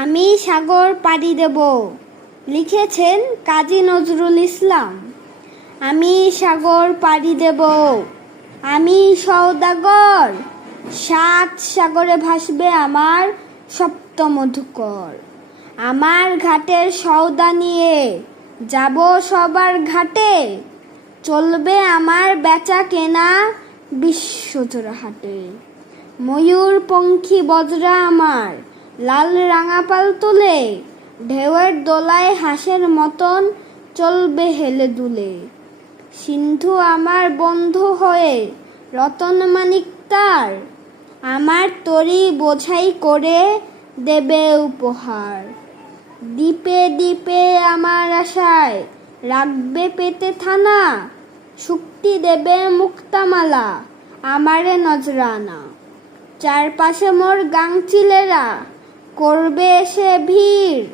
আমি সাগর পাড়ি দেব লিখেছেন কাজী নজরুল ইসলাম। আমি সাগর পাড়ি দেব, আমি সওদাগর, সাত সাগরে ভাসবে আমার সপ্ত মধুকর। আমার ঘাটের সওদা নিয়ে যাব সবার ঘাটে, চলবে আমার বেচা কেনা বিশ্বজোড়া হাটে। ময়ূর পঙ্খী বজরা আমার লাল রাঙা পাল তুলে, ঢেউয়ের দোলায় হাঁসের মতন চলবে হেলে দুলে। সিন্ধু আমার বন্ধু হয়ে রতন মানিক তার, আমার তরি বোঝাই করে দেবে উপহার। দ্বীপে দ্বীপে আমার আশায় রাখবে পেতে থানা, শুক্তি দেবে মুক্তামালা আমারে নজরানা। চারপাশে মোর গাংচিলেরা করবে এসে ভিড়,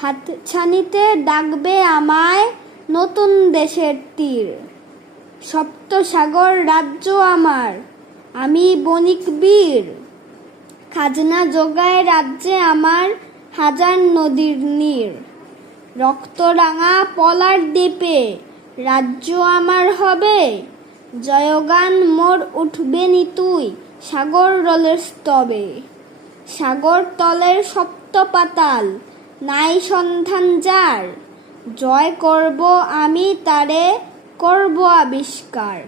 হাতছানিতে ডাকবে আমায় নতুন দেশের তীর। সপ্ত সাগর রাজ্য আমার, আমি বণিক বীর, খাজনা যোগায় রাজ্যে আমার হাজার নদীর নীর। রক্তরাঙা পলার দ্বীপে রাজ্য আমার হবে, জয়গান মোর উঠবে নিতুই সাগর রলের স্তবে। সাগর তলের সপ্ত পাতাল নাই সন্ধান যার, জয় করব আমি তারে করব আবিষ্কার।